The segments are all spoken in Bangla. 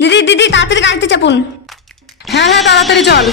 দিদি দিদি তাড়াতাড়ি গাড়িতে চাপুন। হ্যাঁ হ্যাঁ, তাড়াতাড়ি চল।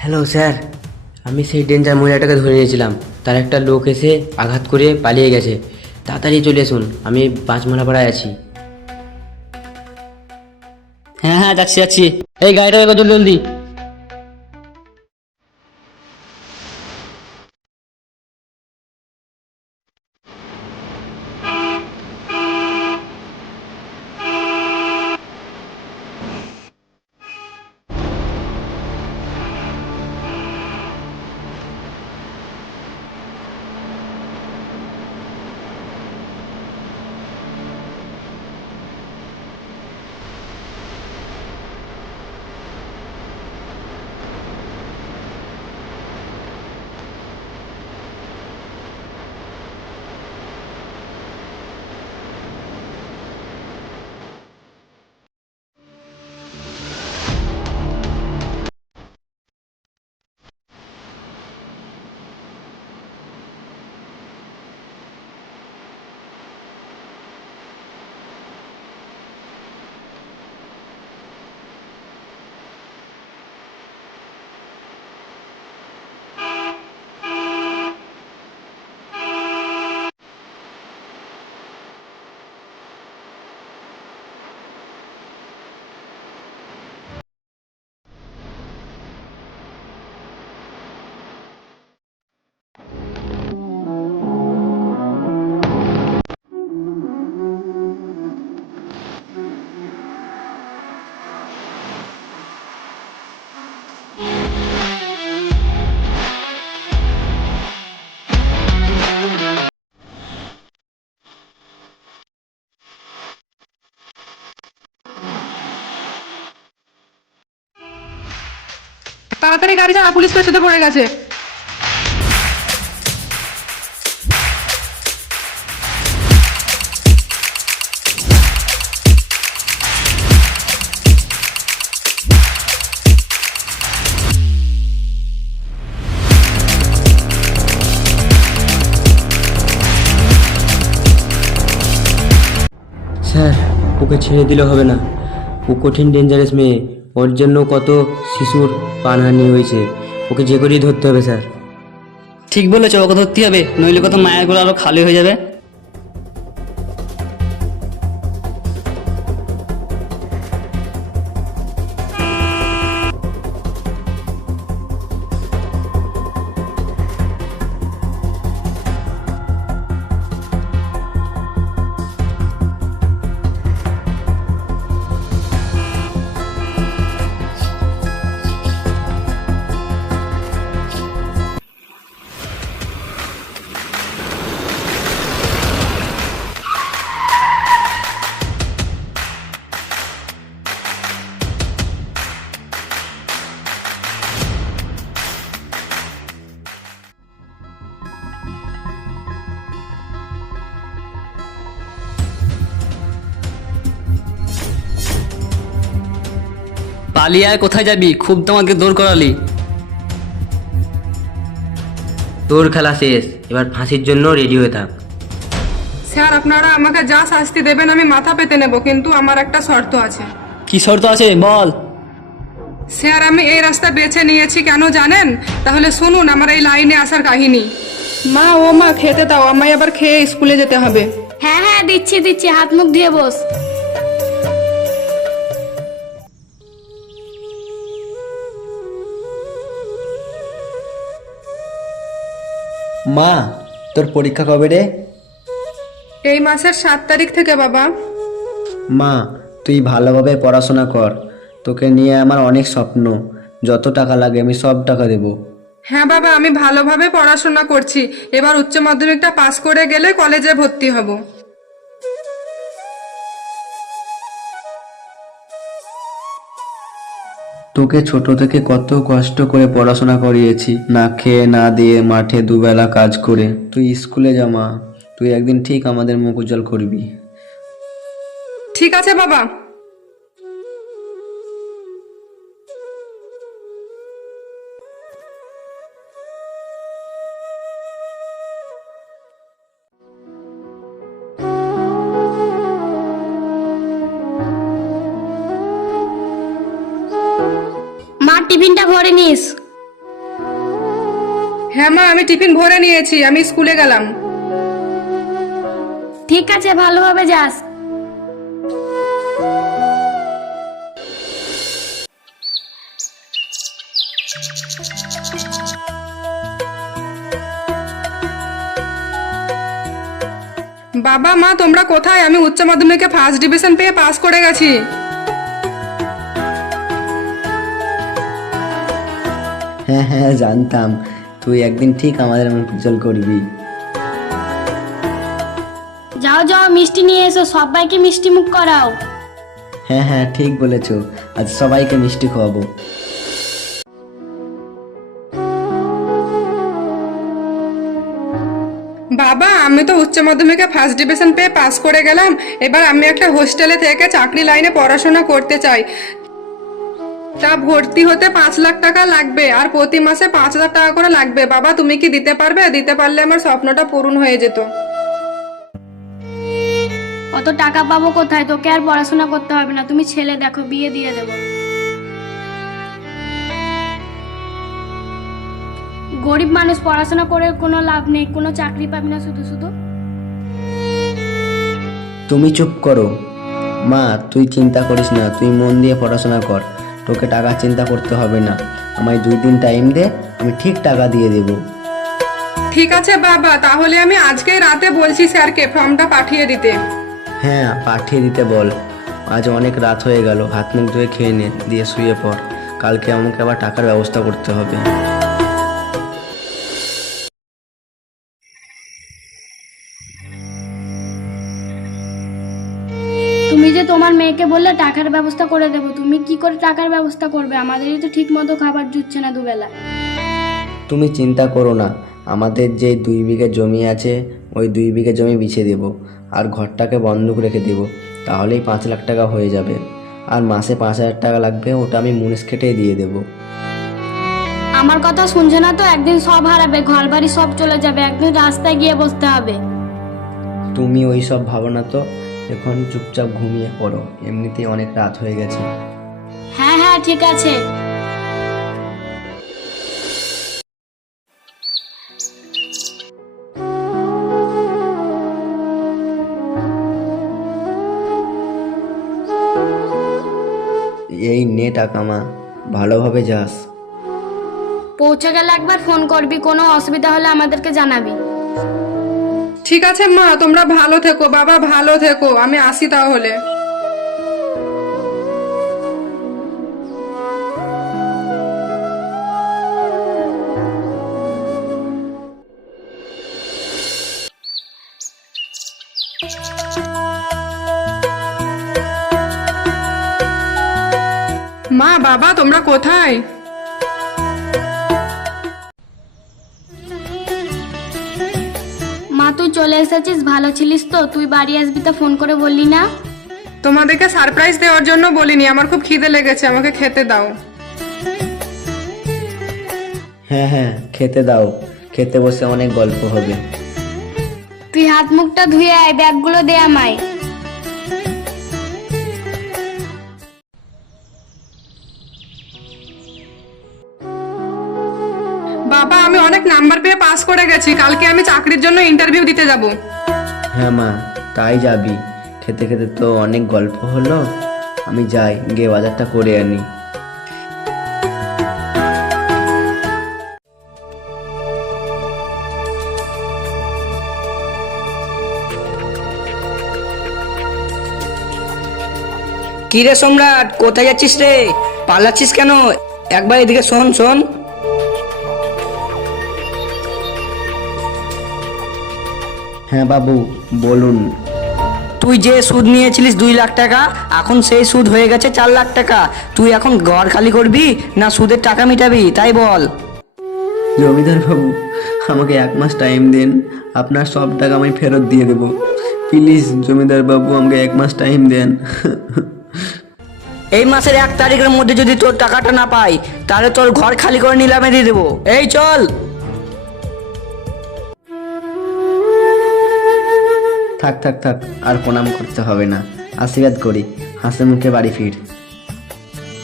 হ্যালো স্যার, আমি সেই ডেঞ্জার মহিলাটাকে ধরে নিয়েছিলাম। তার একটা লোক এসে আঘাত করে পালিয়ে গেছে। তাড়াতাড়ি চলে আসুন, আমি পাঁচমালা পাড়ায় আছি। হ্যাঁ হ্যাঁ, যাচ্ছি যাচ্ছি। এই গাড়িটা বের কর জলদি জলদি। তাড়াতাড়ি গাড়ি চালা, পুলিশ পেছনে পড়ে গেছে। স্যার, ওকে ছেড়ে দিলে হবে না। ও কঠিন ডেঞ্জারাস মেয়ে। ওর জন্য কত শিশুর প্রাণহানি হয়েছে। ওকে যে করেই ধরতে হবে স্যার। ঠিক বলেছ, ওকে ধরতে হবে, নইলে কত মায়ের গুলো আরো খালি হয়ে যাবে। পালিয়ে আর কোথায় যাবি? খুব তো আমাকে দৌড় করালি। তোর খেলা শেষ, এবার ফাঁসির জন্য রেডি হয়ে থাক। স্যার, আপনারা আমাকে যা শাস্তি দেবেন আমি মাথা পেতে নেব, কিন্তু আমার একটা শর্ত আছে। কি শর্ত আছে বল। স্যার, আমি এই রাস্তা বেছে নিয়েছি কেন জানেন? তাহলে শুনুন আমার এই লাইনে আসার কাহিনী। মা, ও মা, খেতে দাও, আমায় আবার খেয়ে স্কুলে যেতে হবে। হ্যাঁ হ্যাঁ, দিচ্ছি দিচ্ছি, হাত মুখ ধুয়ে বস। মা, তোর পরীক্ষা কবে রে? এই মাসের 7 তারিখ থেকে বাবা। মা, তুই ভালোভাবে পড়াশোনা কর। তোকে নিয়ে আমার অনেক স্বপ্ন। যত টাকা লাগে আমি সব টাকা দেব। হ্যাঁ বাবা, আমি ভালোভাবে পড়াশোনা করছি। এবার উচ্চ মাধ্যমিকটা পাস করে গেলে কলেজে ভর্তি হব। তোকে ছোট থেকে কত কষ্ট করে পড়াশোনা করিয়েছি, না খেয়ে না দিয়ে মাঠে দুবেলা কাজ করে। তুই স্কুলে যা মা, তুই একদিন ঠিক আমাদের মুখ উজ্জ্বল করবি। ঠিক আছে বাবা। মা টিফিনটা ভরে নিস। হ্যাঁ মা, আমি টিফিন ভরে নিয়েছি, আমি স্কুলে গেলাম। ঠিক আছে, ভালোভাবে যাস। বাবা মা তোমরা কোথায়? আমি উচ্চ মাধ্যমিকে ফার্স্ট ডিভিশন পেয়ে পাস করে গেছি। হ্যাঁ হ্যাঁ, জানতাম তুই একদিন ঠিক আমাদের মন উজ্জ্বল করবি। যাও যাও, মিষ্টি নিয়ে এসো, সবাইকে মিষ্টি মুখ করাও। হ্যাঁ হ্যাঁ, ঠিক বলেছো, আজ সবাইকে মিষ্টি খাওয়াবো। বাবা আমি তো উচ্চ মাধ্যমিকে ফার্স্ট ডিভিশন পেয়ে পাস করে গেলাম, এবার আমি একটা হোস্টেলে থেকে চাকরি লাইনে পড়াশোনা করতে চাই। তা ভর্তি হতে 5 লাখ টাকা লাগবে, আর প্রতি মাসে 5,000 টাকা করে লাগবে। বাবা তুমি কি দিতে পারবে? দিতে পারলে আমার স্বপ্নটা পূরণ হয়ে যেত। অত টাকা পাবো কোথায়? তোকে আর পড়াশোনা করতে হবে না, তুমি ছেলে দেখো, বিয়ে দিয়ে দেবো। গরিব মানুষ, পড়াশোনা করে কোনো লাভ নেই, কোনো চাকরি পাবি না শুধু শুধু। তুমি চুপ করো মা, তুই চিন্তা করিস না, তুই মন দিয়ে পড়াশোনা কর, তোকে টাকা চিন্তা করতে হবে না। আমায় 2 দিন টাইম দে, আমি ঠিক টাকা দিয়ে দেবো। ঠিক আছে বাবা, তাহলে আমি আজকেই রাতে বলছি স্যারকে ফর্মটা পাঠিয়ে দিতে। হ্যাঁ, পাঠিয়ে দিতে বল। আজ অনেক রাত হয়ে গেল, হাত মুখ ধুয়ে খেয়ে নে, দিয়ে শুয়ে পড়। কালকে আমাকে আবার টাকার ব্যবস্থা করতে হবে। তুমি যে তোমার মেয়েকে বললে টাকার ব্যবস্থা করে দেবো, তুমি কি করে টাকার ব্যবস্থা করবে? আমাদেরই তো ঠিক মতো খাবার জুটছে না দুবেলা। তুমি চিন্তা করো না, আমাদের যে 2 বিঘে জমি আছে, ওই 2 বিঘে জমি বিছে দেবো, আর ঘরটাকে বন্ধক রেখে দেবো, তাহলেই 5 লাখ টাকা হয়ে যাবে। আর মাসে 5,000 টাকা লাগবে, ওটা আমি মুনিশ কেটেই দিয়ে দেবো। আমার কথা শুনছে না তো, একদিন সব হারাবে, ঘর বাড়ি সব চলে যাবে, একদিন রাস্তায় গিয়ে বসতে হবে। তুমি ওই সব ভাবো না তো, এখন চুপচাপ ঘুমিয়ে পড়ো, এমনিতেই অনেক রাত হয়ে গেছে। হ্যাঁ হ্যাঁ ঠিক আছে। এই নে টাকা মা, ভালোভাবে যাস। পৌঁছে গেলে একবার ফোন করবি, কোনো অসুবিধা হলে আমাদেরকে জানাবি। ঠিক আছে মা, তোমরা ভালো থেকো, বাবা ভালো থেকো, আমি আসি তাহলে। মা বাবা তোমরা কোথায়? মা তুই চলে এসেছিস, ভালো ছিলিস তো? তুই বাড়ি আসবি তো ফোন করে বললি না? তোমাদেরকে সারপ্রাইজ দেওয়ার জন্য বলিনি, আমার খুব খিদে লেগেছে, আমাকে খেতে দাও। হ্যাঁ হ্যাঁ, খেতে দাও, খেতে বসে অনেক গল্প হবে। তুই হাত মুখটা ধুয়ে আয়, ব্যাগগুলো দে আমায়। বাবা আমি অনেক নাম্বার পেয়ে পাস করে গেছি, কালকে আমি চাকরির জন্য ইন্টারভিউ দিতে যাব। হ্যাঁ মা, তাই যাবি? খেতে খেতে তো অনেক গল্প হলো, আমি যাই, গিয়ে বাজারটা করে আনি। কি রে সম্রাট, কোথায় যাচ্ছিস রে? পালাচ্ছিস কেন? একবার এদিকে শোন শোন। হ্যাঁ বাবু, বলুন। তুই যে সুদ নিয়েছিলিস 2 লাখ টাকা, এখন সেই সুদ হয়ে গেছে 4 লাখ টাকা। তুই এখন ঘর খালি করবি না সুদের টাকা মিটাবি, তাই বল। জমিদার বাবু, আমাকে 1 মাস টাইম দিন, আপনার সব টাকা আমি ফেরত দিয়ে দেবো। প্লিজ জমিদার বাবু আমাকে 1 মাস টাইম দেন। এই মাসের 1 তারিখের মধ্যে যদি তোর টাকাটা না পাই তাহলে তোর ঘর খালি করে নিলামে দিয়ে দেবো। এই চল। থাক থাক থাক, আর প্রণাম করতে হবে না, আশীর্বাদ করি, হাসি মুখে বাড়ি ফির।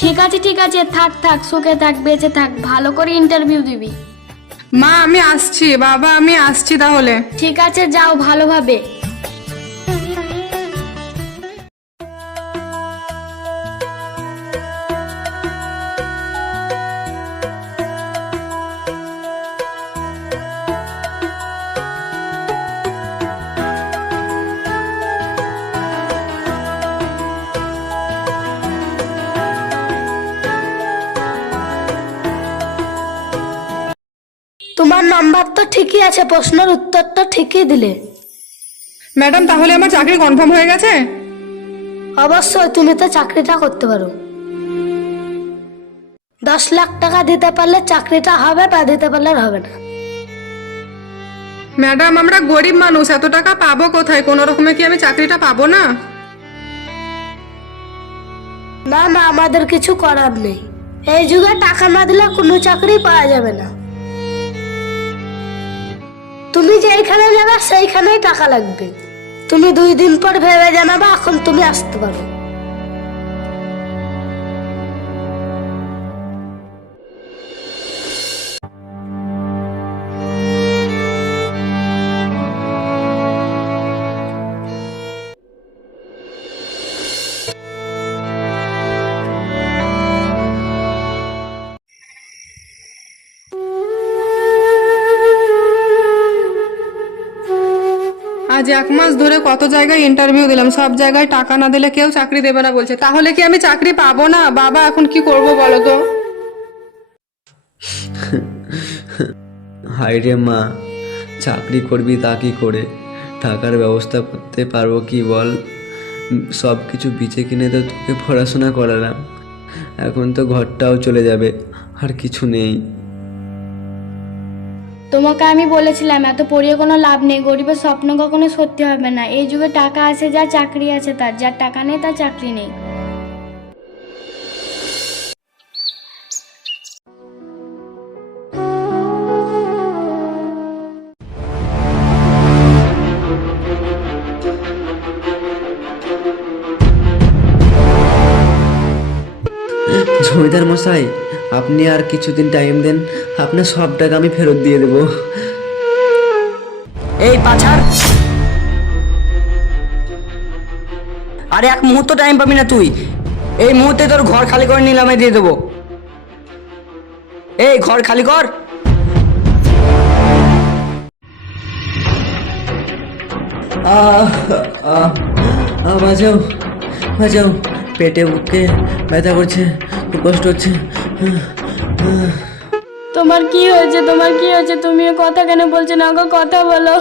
ঠিক আছে, থাক থাক, সুখে থাক, বেঁচে থাক, ভালো করে ইন্টারভিউ দিবি। মা আমি আসছি, বাবা আমি আসছি তাহলে। ঠিক আছে, যাও ভালোভাবে। তোমার নাম্বার তো ঠিকই আছে, প্রশ্নের উত্তর তো ঠিকই দিলে। ম্যাডাম তাহলে আমার চাকরি কনফার্ম হয়ে গেছে? অবশ্যই, তুমি তো চাকরিটা করতে পারো। 10 লাখ টাকা দিতে পারলে চাকরিটা হবে, না দিতে পারলে হবে না। ম্যাডাম আমরা গরিব মানুষ, এত টাকা পাবো কোথায়? কোনো রকমে কি আমি চাকরিটা পাবো না? না না, আমাদের কিছু করার নেই। এই যুগে টাকা না দিলে কোনো চাকরি পাওয়া যাবে না। তুমি যেখানে যাবে সেইখানেই টাকা লাগবে। তুমি 2 দিন পর ভেবে জানাবা, এখন তুমি আসতে পারো। আজ 1 মাস ধরে কত জায়গায় ইন্টারভিউ দিলাম, সব জায়গায় টাকা না দিলে কেউ চাকরি দেবে না বলছে। তাহলে কি আমি চাকরি পাবো না? বাবা এখন কি করব বলো তো? হায় রে মা, চাকরি করবি তা কি করে? টাকার ব্যবস্থা করতে পারবো কি বল? সব কিছু বেচে কিনে তো তোকে পড়াশোনা করালাম, এখন তো ঘরটাও চলে যাবে, আর কিছু নেই। তোমাকে আমি বলেছিলাম এত পড়িয়ে কোনো লাভ নেই, গরিবের স্বপ্ন কখনো সত্যি হবে না। এই যুগে টাকা আছে যার, চাকরি আছে তার, যার টাকা নেই তার চাকরি নেই। জমিদার মশাই, আপনি আর কিছুদিন টাইম দেন, আপনার সব টাকা আমি ফেরত দিয়ে দেবো। এই পাছার, আরে 1 মুহূর্ত টাইম পাবি না তুই। এই মুহূর্তে তোর ঘর খালি করে নিলামে দিয়ে দেবো। এই ঘর খালি কর। বাঁচাও বাঁচাও, পেটে বুকে ব্যথা করছে, খুব কষ্ট হচ্ছে। তোমার কি হয়েছে? তুমি কথা কেন বলছো না গো? কথা বলো।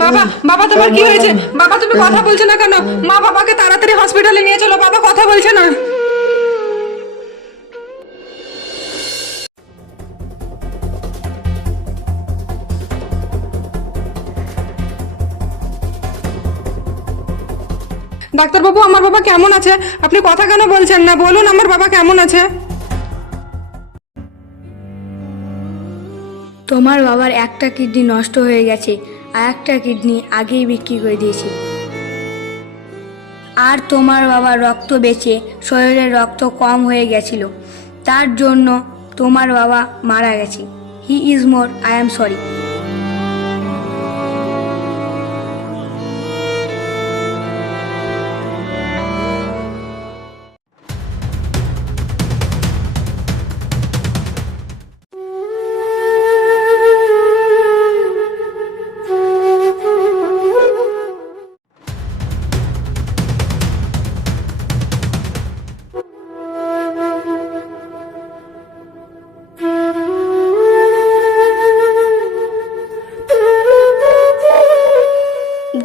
বাবা বাবা তোমার কি হয়েছে? বাবা তুমি কথা বলছো না কেন? মা বাবাকে তাড়াতাড়ি হসপিটালে নিয়ে চলো, বাবা কথা বলছে না। ডাক্তারবাবু আমার বাবা কেমন আছে? আপনি কথা কেন বলছেন না? বলুন আমার বাবা কেমন আছে? তোমার বাবার একটা কিডনি নষ্ট হয়ে গেছে, আর একটা কিডনি আগেই বিক্রি করে দিয়েছি। আর তোমার বাবার রক্ত বেঁচে শরীরে রক্ত কম হয়ে গেছিল, তার জন্য তোমার বাবা মারা গেছে। He is more, I am sorry.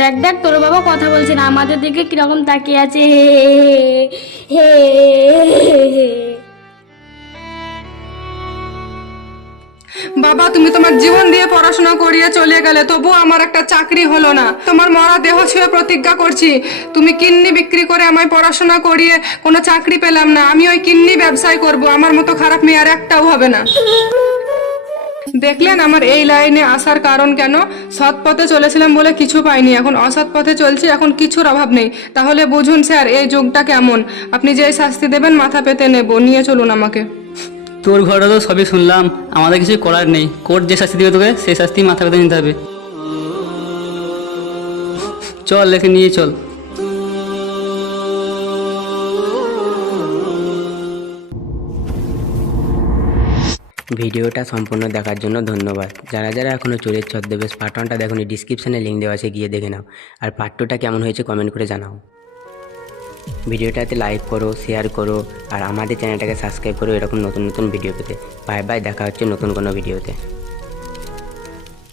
দেখ দেখ, তোর বাবা কথা বলছে না, আমাদের দিকে কিরকম তাকিয়ে আছে। হে হে হে হে। বাবা তুমি তোমার জীবন দিয়ে পড়াশোনা করিয়ে চলে গেলে, তবুও আমার একটা চাকরি হলো না। তোমার মরা দেহ ছুঁয়ে প্রতিজ্ঞা করছি, তুমি কিডনি বিক্রি করে আমায় পড়াশোনা করিয়ে কোনো চাকরি পেলাম না, আমি ওই কিডনি ব্যবসায় করব। আমার মতো খারাপ মেয়ে আর একটাও হবে না। দেখলেন আমার এই লাইনে আসার কারণ কেন? সৎ পথে চলেছিলাম বলে কিছু পাইনি, এখন অসৎ পথে চলছি, এখন কিছুর অভাব নেই। তাহলে বুঝুন স্যার এই যুগটা কেমন। আপনি যে শাস্তি দেবেন মাথা পেতে নেব, নিয়ে চলুন আমাকে। তোর ঘরে তো সবই শুনলাম, আমাদের কিছু করার নেই। কোর্ট যে শাস্তি দেবে তোকে সেই শাস্তি মাথা পেতে নিতে হবে। চল লেখে নিয়ে চল। ভিডিওটা সম্পূর্ণ দেখার জন্য ধন্যবাদ। যারা যারা এখনও চোরের ছদ্মবেশ পার্ট 1টা দেখোনি, ডিসক্রিপশানে লিঙ্ক দেওয়া আছে, গিয়ে দেখে নাও। আর পার্ট 2টা কেমন হয়েছে কমেন্ট করে জানাও। ভিডিওটাতে লাইক করো, শেয়ার করো, আর আমাদের চ্যানেলটাকে সাবস্ক্রাইব করো এরকম নতুন নতুন ভিডিও পেতে। বাই বাই, দেখা হচ্ছে নতুন কোনো ভিডিওতে।